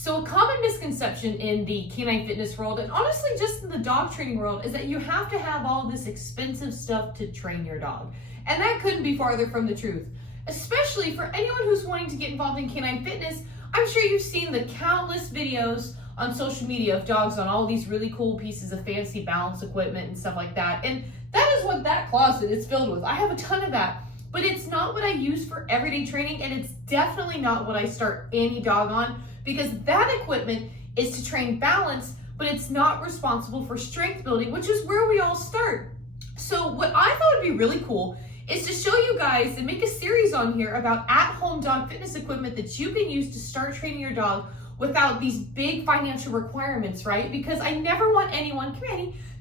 So a common misconception in the canine fitness world, and honestly just in the dog training world, is that you have to have all this expensive stuff to train your dog. And that couldn't be farther from the truth. Especially for anyone who's wanting to get involved in canine fitness, I'm sure you've seen the countless videos on social media of dogs on all these really cool pieces of fancy balance equipment and stuff like that. And that is what that closet is filled with. I have a ton of that. But it's not what I use for everyday training, and it's definitely not what I start any dog on, because that equipment is to train balance, but it's not responsible for strength building, which is where we all start. So what I thought would be really cool is to show you guys and make a series on here about at-home dog fitness equipment that you can use to start training your dog without these big financial requirements, right? Because I never want anyone,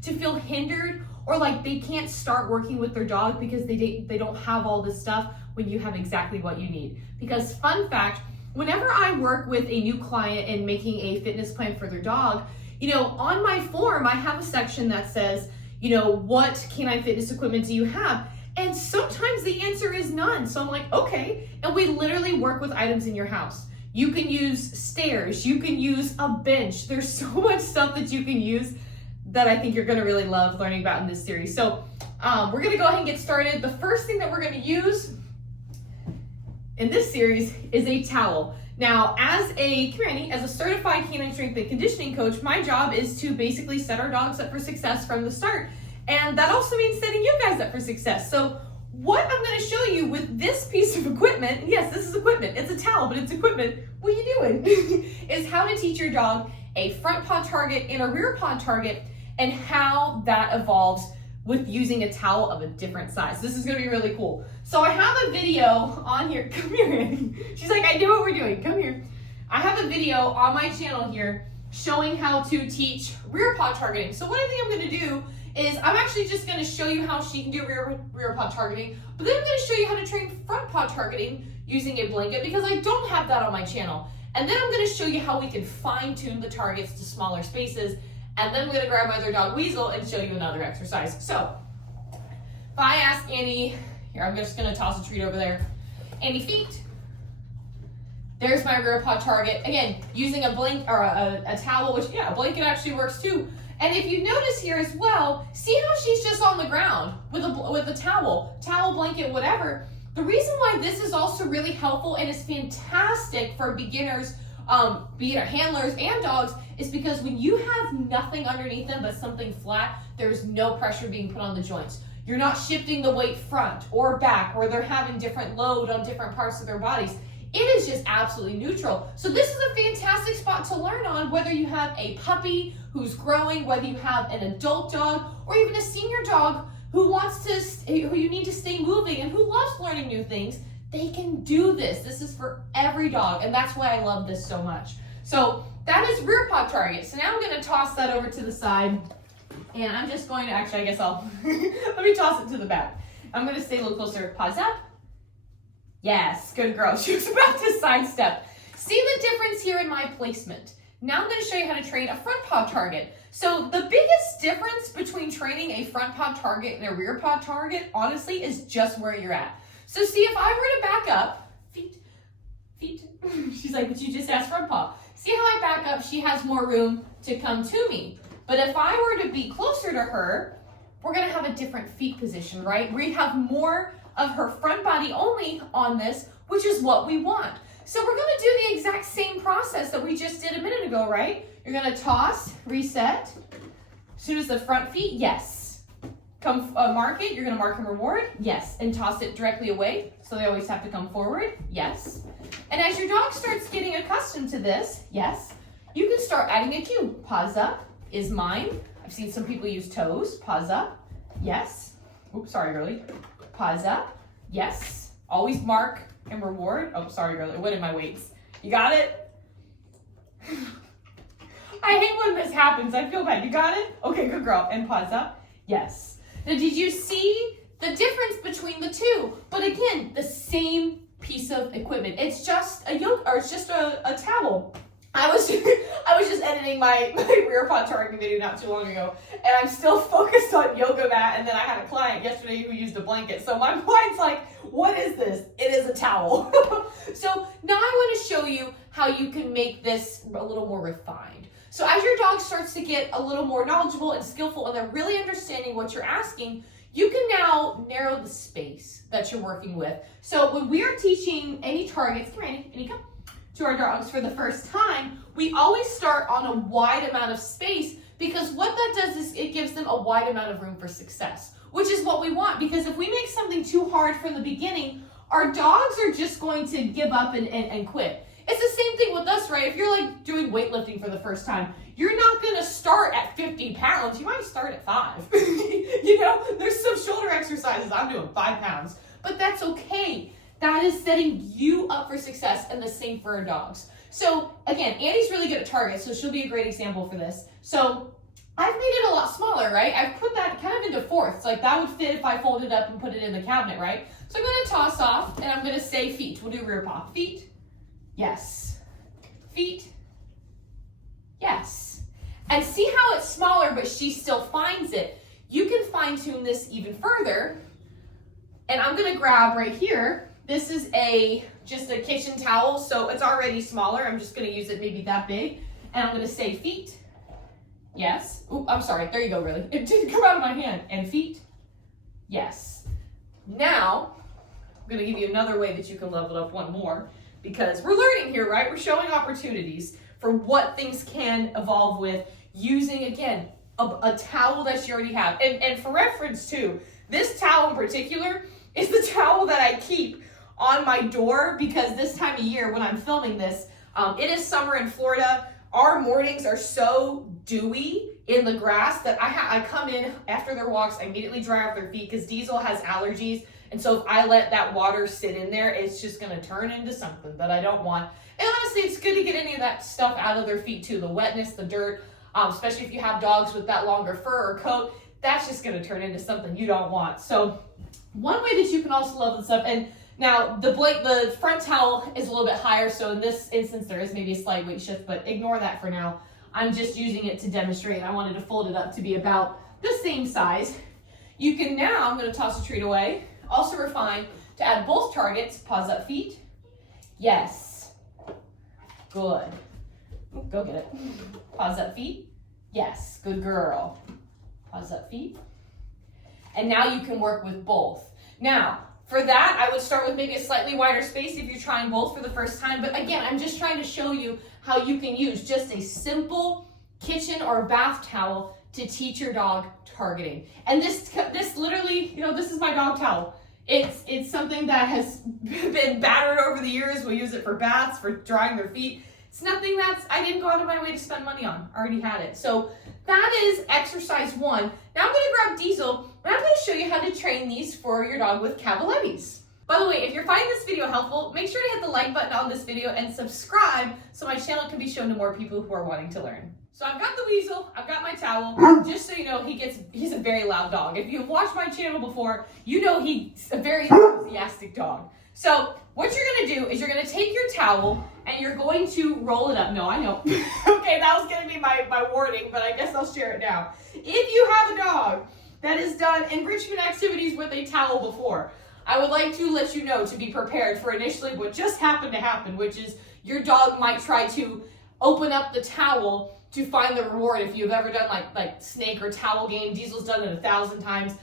to feel hindered or like they can't start working with their dog because they don't have all this stuff when you have exactly what you need. Because fun fact, whenever I work with a new client and making a fitness plan for their dog, on my form, I have a section that says, what canine fitness equipment do you have? And sometimes the answer is none. So I'm like, okay. And we literally work with items in your house. You can use stairs, you can use a bench. There's so much stuff that you can use that I think you're gonna really love learning about in this series. So we're gonna go ahead and get started. The first thing that we're gonna use in this series is a towel. Now, as a certified canine strength and conditioning coach, my job is to basically set our dogs up for success from the start. And that also means setting you guys up for success. So what I'm gonna show you with this piece of equipment, yes, this is equipment, it's a towel, but it's equipment, what are you doing? Is how to teach your dog a front paw target and a rear paw target, and how that evolves with using a towel of a different size. This is gonna be really cool. So I have a video on here, come here, Annie. She's like, I know what we're doing, come here. I have a video on my channel here showing how to teach rear paw targeting. So what I think I'm gonna do is I'm actually just gonna show you how she can do rear paw targeting, but then I'm gonna show you how to train front paw targeting using a blanket, because I don't have that on my channel. And then I'm gonna show you how we can fine tune the targets to smaller spaces. And then I'm gonna grab my other dog Weasel and show you another exercise. So if I ask Annie, here, I'm just gonna toss a treat over there. Annie, feet. There's my rear paw target. Again, using a blanket or a towel, which a blanket actually works too. And if you notice here as well, see how she's just on the ground with a towel, blanket, whatever. The reason why this is also really helpful and is fantastic for beginners, be it handlers and dogs, is because when you have nothing underneath them but something flat, there's no pressure being put on the joints. You're not shifting the weight front or back, or they're having different load on different parts of their bodies. It is just absolutely neutral. So this is a fantastic spot to learn on, whether you have a puppy who's growing, whether you have an adult dog, or even a senior dog who you need to stay moving and who loves learning new things. They can do this. This is for every dog, and that's why I love this so much. So that is rear paw target. So now I'm gonna toss that over to the side, and I'm just going to, actually, I guess I'll, let me toss it to the back. I'm gonna stay a little closer. Paws up. Yes, good girl. She was about to sidestep. See the difference here in my placement. Now I'm gonna show you how to train a front paw target. So the biggest difference between training a front paw target and a rear paw target, honestly, is just where you're at. So see, if I were to back up, feet, she's like, but you just asked front paw. See how I back up, she has more room to come to me. But if I were to be closer to her, we're gonna have a different feet position, right? We have more of her front body only on this, which is what we want. So we're gonna do the exact same process that we just did a minute ago, right? You're gonna toss, reset. As soon as the front feet, yes. Come mark it, you're gonna mark and reward, yes. And toss it directly away, so they always have to come forward, yes. And as your dog starts getting accustomed to this, yes, you can start adding a cue. Paws up is mine. I've seen some people use toes. Paws up, yes. Oops, sorry, girlie. Paws up, yes. Always mark and reward. Oh, sorry, girlie, what are my weights? You got it? I hate when this happens. I feel bad. You got it? Okay, good girl. And paws up, yes. Now, did you see the difference between the two? But again, the same piece of equipment. It's just a yoke, or it's just a towel. I was just editing my rear paw targeting video not too long ago, and I'm still focused on yoga mat, and then I had a client yesterday who used a blanket. So my mind's like, what is this? It is a towel. So now I want to show you how you can make this a little more refined. So as your dog starts to get a little more knowledgeable and skillful and they're really understanding what you're asking, you can now narrow the space that you're working with. So when we are teaching any targets, to our dogs for the first time, we always start on a wide amount of space, because what that does is it gives them a wide amount of room for success, which is what we want. Because if we make something too hard from the beginning, our dogs are just going to give up and quit. It's the same thing with us, right? If you're like doing weightlifting for the first time, you're not gonna start at 50 pounds. You might start at 5. You know, there's some shoulder exercises. I'm doing 5 pounds, but that's okay. That is setting you up for success, and the same for our dogs. So again, Annie's really good at targets, so she'll be a great example for this. So I've made it a lot smaller, right? I've put that kind of into fourths. Like that would fit if I folded it up and put it in the cabinet, right? So I'm gonna toss off and I'm gonna say feet. We'll do rear paw. Feet, yes. Feet, yes. And see how it's smaller, but she still finds it. You can fine tune this even further. And I'm gonna grab right here. This is just a kitchen towel, so it's already smaller. I'm just gonna use it maybe that big. And I'm gonna say feet, yes. Ooh, I'm sorry, there you go, really. It didn't come out of my hand. And feet, yes. Now, I'm gonna give you another way that you can level it up one more, because we're learning here, right? We're showing opportunities for what things can evolve with using, again, a towel that you already have. And for reference too, this towel in particular is the towel that I keep on my door, because this time of year when I'm filming this, it is summer in Florida. Our mornings are so dewy in the grass that I come in after their walks, I immediately dry off their feet, because Diesel has allergies. And so if I let that water sit in there, it's just gonna turn into something that I don't want. And honestly, it's good to get any of that stuff out of their feet too, the wetness, the dirt, especially if you have dogs with that longer fur or coat, that's just gonna turn into something you don't want. So one way that you can also level this up, and now the front towel is a little bit higher, so in this instance there is maybe a slight weight shift, but ignore that for now. I'm just using it to demonstrate. I wanted to fold it up to be about the same size. You can now, I'm gonna toss the treat away, also refine to add both targets. Pause up feet, yes, good. Ooh, go get it. Pause up feet, yes, good girl. Pause up feet. And now you can work with both. Now, for that, I would start with maybe a slightly wider space if you're trying both for the first time. But again, I'm just trying to show you how you can use just a simple kitchen or bath towel to teach your dog targeting. And this literally, you know, this is my dog towel. It's something that has been battered over the years. We use it for baths, for drying their feet. It's nothing I didn't go out of my way to spend money on. I already had it. So that is exercise 1. Now I'm gonna grab Diesel, and I'm gonna show you how to train these for your dog with Cavalettis. By the way, if you're finding this video helpful, make sure to hit the like button on this video and subscribe so my channel can be shown to more people who are wanting to learn. So I've got the weasel, I've got my towel. Just so you know, he's a very loud dog. If you've watched my channel before, you know he's a very enthusiastic dog. So what you're gonna do is you're gonna take your towel and you're going to roll it up. No, I know. Okay, that was gonna be my warning, but I guess I'll share it now. If you have a dog that has done enrichment activities with a towel before, I would like to let you know to be prepared for initially what just happened to happen, which is your dog might try to open up the towel to find the reward. If you've ever done like snake or towel game, Diesel's done it 1,000 times.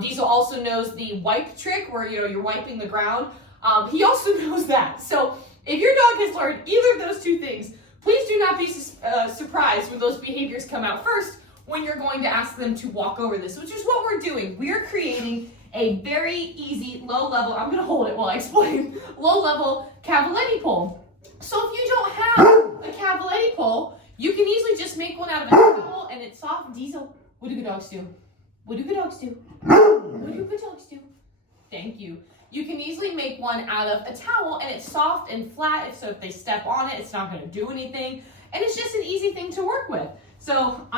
Diesel also knows the wipe trick where you're wiping the ground. He also knows that. So if your dog has learned either of those two things, please do not be surprised when those behaviors come out first when you're going to ask them to walk over this, which is what we're doing. We are creating a very easy, low level, I'm gonna hold it while I explain, low level Cavaletti pole. So if you don't have a Cavaletti pole, you can easily just make one out of a towel and it's soft. Diesel, what do good dogs do? What do good dogs do? What do good dogs do? Thank you. You can easily make one out of a towel and it's soft and flat, so if they step on it, it's not gonna do anything. And it's just an easy thing to work with. So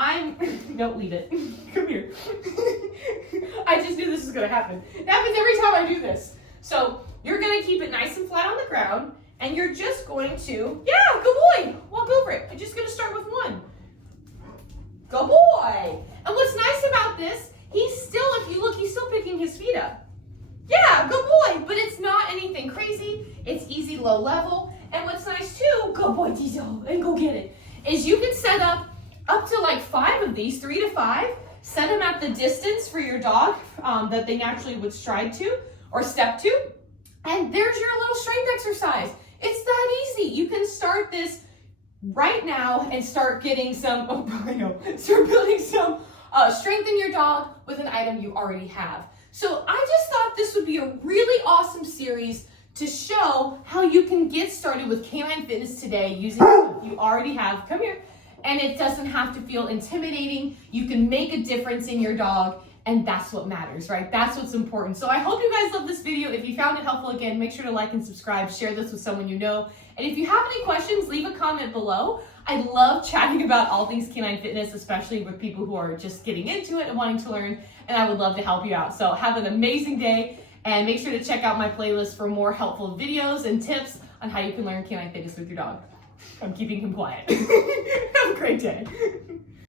don't leave it. Come here. I just knew this was gonna happen. It happens every time I do this. So you're gonna keep it nice and flat on the ground and you're just going to, yeah, good boy, walk over it. I'm just gonna start with one. Good boy. And what's nice about this, he's still, if you look, he's still picking his feet up. Yeah, good boy, but it's not anything crazy. It's easy, low level. And what's nice too, go boy Tizo, and go get it, is you can set up to like 5 of these, 3 to 5, set them at the distance for your dog that they naturally would stride to or step to. And there's your little strength exercise. It's that easy. You can start this right now and start getting some, start building some strength in your dog with an item you already have. So I just thought this would be a really awesome series to show how you can get started with canine fitness today using stuff you already have. Come here. And it doesn't have to feel intimidating. You can make a difference in your dog, and that's what matters, right? That's what's important. So I hope you guys love this video. If you found it helpful, again, make sure to like and subscribe, share this with someone you know. And if you have any questions, leave a comment below. I love chatting about all things canine fitness, especially with people who are just getting into it and wanting to learn, and I would love to help you out. So have an amazing day, and make sure to check out my playlist for more helpful videos and tips on how you can learn canine fitness with your dog. I'm keeping him quiet. Have a great day.